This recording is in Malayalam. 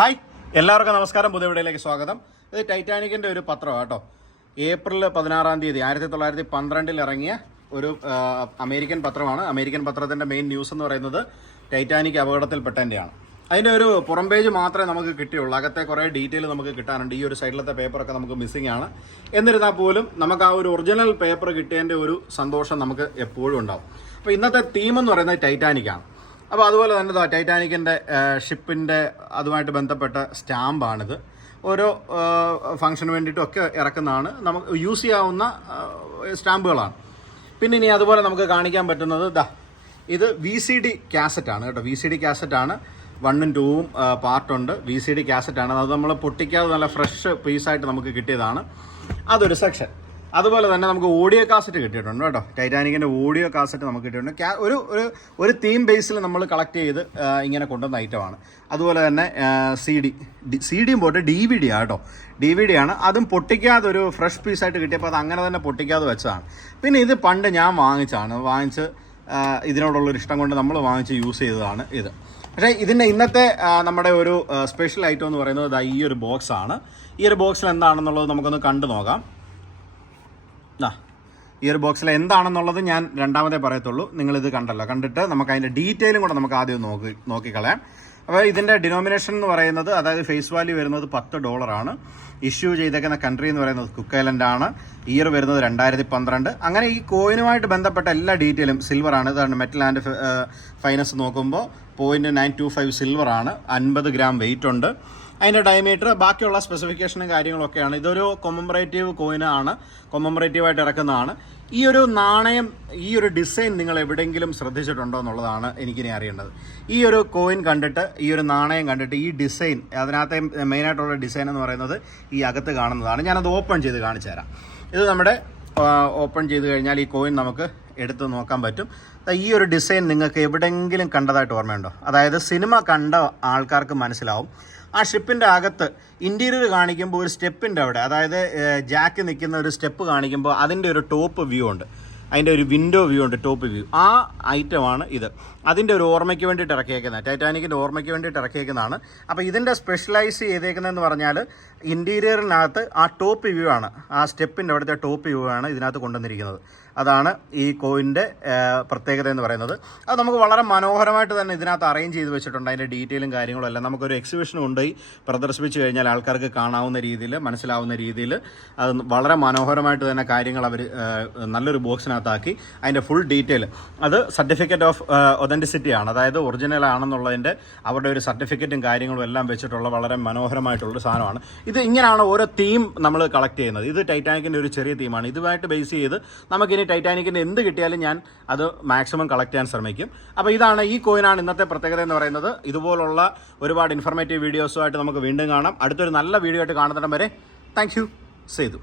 ഹായ്. എല്ലാവർക്കും നമസ്കാരം. പുതുവിടയിലേക്ക് സ്വാഗതം. ഇത് ടൈറ്റാനിക്കിന്റെ ഒരു പത്രമാണ് കേട്ടോ. ഏപ്രിൽ പതിനാറാം തീയതി ആയിരത്തി തൊള്ളായിരത്തി പന്ത്രണ്ടിൽ ഇറങ്ങിയ ഒരു അമേരിക്കൻ പത്രമാണ്. അമേരിക്കൻ പത്രത്തിന്റെ മെയിൻ ന്യൂസ് എന്ന് പറയുന്നത് ടൈറ്റാനിക് അപകടത്തിൽപ്പെട്ടതിന്റെയാണ് അതിന്റെ ഒരു പുറം പേജ് മാത്രമേ നമുക്ക് കിട്ടിയുള്ളൂ. അകത്തെ കുറേ ഡീറ്റെയിൽ നമുക്ക് കിട്ടാനുണ്ട്. ഈ ഒരു സൈഡിലത്തെ പേപ്പറൊക്കെ നമുക്ക് മിസ്സിംഗ് ആണ്. എന്നിരുന്നാൽ പോലും നമുക്ക് ആ ഒരു ഒറിജിനൽ പേപ്പർ കിട്ടിയതിന്റെ ഒരു സന്തോഷം നമുക്ക് എപ്പോഴും ഉണ്ടാവും. അപ്പോൾ ഇന്നത്തെ തീം എന്ന് പറയുന്നത് ടൈറ്റാനിക് ആണ് അപ്പോൾ അതുപോലെ തന്നെ ടൈറ്റാനിക്കിന്റെ ഷിപ്പിന്റെ അതുമായിട്ട് ബന്ധപ്പെട്ട സ്റ്റാമ്പാണിത്. ഓരോ ഫംഗ്ഷന് വേണ്ടിയിട്ടൊക്കെ ഇറക്കുന്നതാണ്. നമുക്ക് യൂസ് ചെയ്യാവുന്ന സ്റ്റാമ്പുകളാണ്. പിന്നെ ഇനി അതുപോലെ നമുക്ക് കാണിക്കാൻ പറ്റുന്നത് ദാ ഇത് വി സി ഡി കാസറ്റാണ് കേട്ടോ. വി സി ഡി കാസറ്റാണ്. വണ്ണും ടൂവും പാർട്ടുണ്ട്. വി സി ഡി കാസറ്റാണ്. അത് നമ്മൾ പൊട്ടിക്കാതെ നല്ല ഫ്രഷ് പീസായിട്ട് നമുക്ക് കിട്ടിയതാണ്. അതൊരു സെക്ഷൻ. അതുപോലെ തന്നെ നമുക്ക് ഓഡിയോ കാസറ്റ് കിട്ടിയിട്ടുണ്ട് കേട്ടോ. ടൈറ്റാനിക്കിന്റെ ഓഡിയോ കാസറ്റ് നമുക്ക് കിട്ടിയിട്ടുണ്ട്. ഒരു ഒരു ഒരു തീം ബേസിൽ നമ്മൾ കളക്ട് ചെയ്ത് ഇങ്ങനെ കൊണ്ടുവന്ന ഐറ്റമാണ് അതുപോലെ തന്നെ സി ഡി സി ഡിയും പോട്ട് ഡി വി ഡി ആണ് കേട്ടോ. ഡി വി ഡി ആണ്. അതും പൊട്ടിക്കാതെ ഒരു ഫ്രഷ് പീസായിട്ട് കിട്ടിയപ്പോൾ അത് അങ്ങനെ തന്നെ പൊട്ടിക്കാതെ വെച്ചതാണ്. പിന്നെ ഇത് പണ്ട് ഞാൻ വാങ്ങിച്ചാണ്. വാങ്ങിച്ച് ഇതിനോടുള്ളൊരു ഇഷ്ടം കൊണ്ട് നമ്മൾ വാങ്ങിച്ച് യൂസ് ചെയ്തതാണ് ഇത്. പക്ഷേ ഇതിന്റെ ഇന്നത്തെ നമ്മുടെ ഒരു സ്പെഷ്യൽ ഐറ്റം എന്ന് പറയുന്നത് ഈ ഒരു ബോക്സാണ് ഈ ഒരു ബോക്സിൽ എന്താണെന്നുള്ളത് നമുക്കൊന്ന് കണ്ടു നോക്കാം. ഒരു ബോക്സിൽ എന്താണെന്നുള്ളത് ഞാൻ രണ്ടാമതേ പറയത്തുള്ളൂ. നിങ്ങൾ ഇത് കണ്ടല്ലോ. കണ്ടിട്ട് നമുക്ക് അതിന്റെ ഡീറ്റെയിലും കൂടെ നമുക്ക് ആദ്യം നോക്കി നോക്കിക്കളയാം. അപ്പോൾ ഇതിന്റെ ഡിനോമിനേഷൻ എന്ന് പറയുന്നത് അതായത് ഫേസ് വാല്യൂ വരുന്നത് പത്ത് ഡോളറാണ് ഇഷ്യൂ ചെയ്തേക്കുന്ന കൺട്രി എന്ന് പറയുന്നത് കുക്കൈലൻഡ് ആണ്. ഇയർ വരുന്നത് രണ്ടായിരത്തി പന്ത്രണ്ട് അങ്ങനെ ഈ കോയിനുമായിട്ട് ബന്ധപ്പെട്ട എല്ലാ ഡീറ്റെയിലും സിൽവർ ആണ്. ഇതാണ് മെറ്റൽ ആൻഡ് ഫൈനസ് നോക്കുമ്പോൾ point nine two five silver ആണ്. അൻപത് ഗ്രാം വെയിറ്റ് ഉണ്ട്. അതിന്റെ ഡയമീറ്റർ ബാക്കിയുള്ള സ്പെസിഫിക്കേഷനും കാര്യങ്ങളൊക്കെയാണ് ഇതൊരു കൊമംബറേറ്റീവ് കോയിനാണ് കൊമംബറേറ്റീവായിട്ട് ഇറക്കുന്നതാണ്. ഈ ഒരു നാണയം ഈ ഒരു ഡിസൈൻ നിങ്ങൾ എവിടെയെങ്കിലും ശ്രദ്ധിച്ചിട്ടുണ്ടോ എന്നുള്ളതാണ് എനിക്കിനി അറിയേണ്ടത്. ഈ ഒരു കോയിൻ കണ്ടിട്ട് ഈ ഒരു നാണയം കണ്ടിട്ട് ഈ ഡിസൈൻ അതിനകത്തെ മെയിനായിട്ടുള്ള ഡിസൈൻ എന്ന് പറയുന്നത് ഈ അകത്ത് കാണുന്നതാണ്. ഞാനത് ഓപ്പൺ ചെയ്ത് കാണിച്ചു തരാം ഇത് നമ്മുടെ ഓപ്പൺ ചെയ്ത് കഴിഞ്ഞാൽ ഈ കോയിൻ നമുക്ക് എടുത്ത് നോക്കാൻ പറ്റും. ഈ ഒരു ഡിസൈൻ നിങ്ങൾക്ക് എവിടെയെങ്കിലും കണ്ടതായിട്ട് ഓർമ്മയുണ്ടോ? അതായത് സിനിമ കണ്ട ആൾക്കാർക്ക് മനസ്സിലാവും. ആ ഷിപ്പിന്റെ അകത്ത് ഇന്റീരിയർ കാണിക്കുമ്പോൾ ഒരു സ്റ്റെപ്പിന്റെ അവിടെ അതായത് ജാക്ക് നിൽക്കുന്ന ഒരു സ്റ്റെപ്പ് കാണിക്കുമ്പോൾ അതിന്റെ ഒരു ടോപ്പ് വ്യൂ ഉണ്ട്. അതിന്റെ ഒരു വിൻഡോ വ്യൂ ഉണ്ട് ടോപ്പ് വ്യൂ ആ ഐറ്റമാണ് ഇത്. അതിന്റെ ഒരു ഓർമ്മയ്ക്ക് വേണ്ടിയിട്ട് ഇറക്കിയേക്കുന്നത് ടൈറ്റാനിക്കിന്റെ ഓർമ്മയ്ക്ക് വേണ്ടിയിട്ട് ഇറക്കിയേക്കുന്നതാണ്. അപ്പോൾ ഇതിന്റെ സ്പെഷ്യലൈസ് ചെയ്തേക്കുന്നതെന്ന് പറഞ്ഞാൽ ഇന്റീരിയറിനകത്ത് ആ ടോപ്പ് വ്യൂ ആണ്. ആ സ്റ്റെപ്പിന്റെ അവിടുത്തെ ടോപ്പ് വ്യൂ ആണ് ഇതിനകത്ത് കൊണ്ടുവന്നിരിക്കുന്നത്. അതാണ് ഈ കോയിന്റെ പ്രത്യേകത എന്ന് പറയുന്നത്. അത് നമുക്ക് വളരെ മനോഹരമായിട്ട് തന്നെ ഇതിനകത്ത് അറേഞ്ച് ചെയ്ത് വെച്ചിട്ടുണ്ട്. അതിന്റെ ഡീറ്റെയിലും കാര്യങ്ങളും എല്ലാം. നമുക്കൊരു എക്സിബിഷൻ കൊണ്ടുപോയി പ്രദർശിപ്പിച്ച് കഴിഞ്ഞാൽ ആൾക്കാർക്ക് കാണാവുന്ന രീതിയിൽ മനസ്സിലാവുന്ന രീതിയിൽ. അത് വളരെ മനോഹരമായിട്ട് തന്നെ കാര്യങ്ങൾ അവർ നല്ലൊരു ബോക്സിനകത്താക്കി അതിന്റെ ഫുൾ ഡീറ്റെയിൽ അത് സർട്ടിഫിക്കറ്റ് ഓഫ് ഒതന്റിസിറ്റി ആണ്. അതായത് ഒറിജിനൽ ആണെന്നുള്ളതിന്റെ അവരുടെ ഒരു സർട്ടിഫിക്കറ്റും കാര്യങ്ങളും എല്ലാം വെച്ചിട്ടുള്ള വളരെ മനോഹരമായിട്ടുള്ളൊരു സാധനമാണ്. ഇത് ഇങ്ങനെയാണ് ഓരോ തീം നമ്മൾ കളക്ട് ചെയ്യുന്നത്. ഇത് ടൈറ്റാനിക്കിന്റെ ഒരു ചെറിയ തീമാണ് ഇതുമായിട്ട് ബേസ് ചെയ്ത് നമുക്കിനി ടൈറ്റാനിക്കിന്റെ എന്ത് കിട്ടിയാലും ഞാൻ അത് മാക്സിമം കളക്ട് ചെയ്യാൻ ശ്രമിക്കും. അപ്പോൾ ഇതാണ് ഈ കോയിനാണ് ഇന്നത്തെ പ്രത്യേകത എന്ന് പറയുന്നത്. ഇതുപോലുള്ള ഒരുപാട് ഇൻഫർമേറ്റീവ് വീഡിയോസുമായിട്ട് നമുക്ക് വീണ്ടും കാണാം. അടുത്തൊരു നല്ല വീഡിയോ ആയിട്ട് കാണുന്നിടം വരെ താങ്ക് യു സേതു.